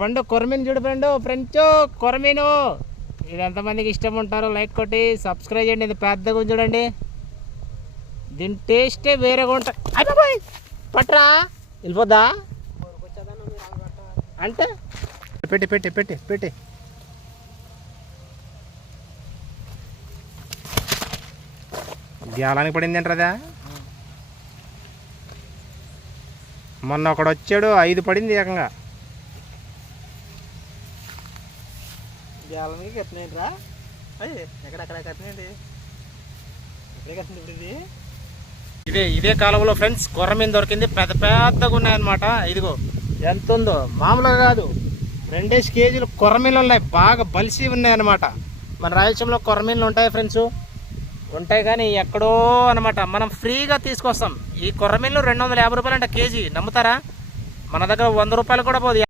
పండు కొరమీను చూడు ఫ్రెండ్స్ కొరమీను. ఇది ఎంతమందికి ఇష్టం ఉంటారో లైక్ కొట్టి సబ్స్క్రైబ్ చేయండి. ఇది పెద్దగా చూడండి, దీని టేస్టే వేరేగా ఉంటుంది. అయిపోయి పట్రా వెళ్ళిపోద్దా అంటే పెట్టి పెట్టి పెట్టి పెట్టి గ్యాలానికి పడింది అంటారా? మొన్న ఒకడు వచ్చాడు 5 పడింది ఏకంగా. గ్యాలనికి కట్టినాయండి రా, ఎక్కడెక్కడ కట్టినాయండి, ఎక్కడే కట్టింది ఇప్పుడు ఇది. ఇదే కాలంలో ఫ్రెండ్స్ కొర్రమీను దొరికింది, పెద్ద పెద్దగా ఉన్నాయన్నమాట. ఇదిగో ఎంత ఉందో, మామూలుగా కాదు, 2 కేజీలు కొర్రమీన్లు ఉన్నాయి, బాగా బలిసి ఉన్నాయన్నమాట. మన రాయలసీమలో కొర్రమీన్లు ఉంటాయి ఫ్రెండ్స్, ఉంటాయి కానీ ఎక్కడో అనమాట. మనం ఫ్రీగా తీసుకొస్తాం. ఈ కొర్రమీన్లు 250 రూపాయలు అంట కేజీ, నమ్ముతారా? మన దగ్గర 100 రూపాయలు కూడా పోదు.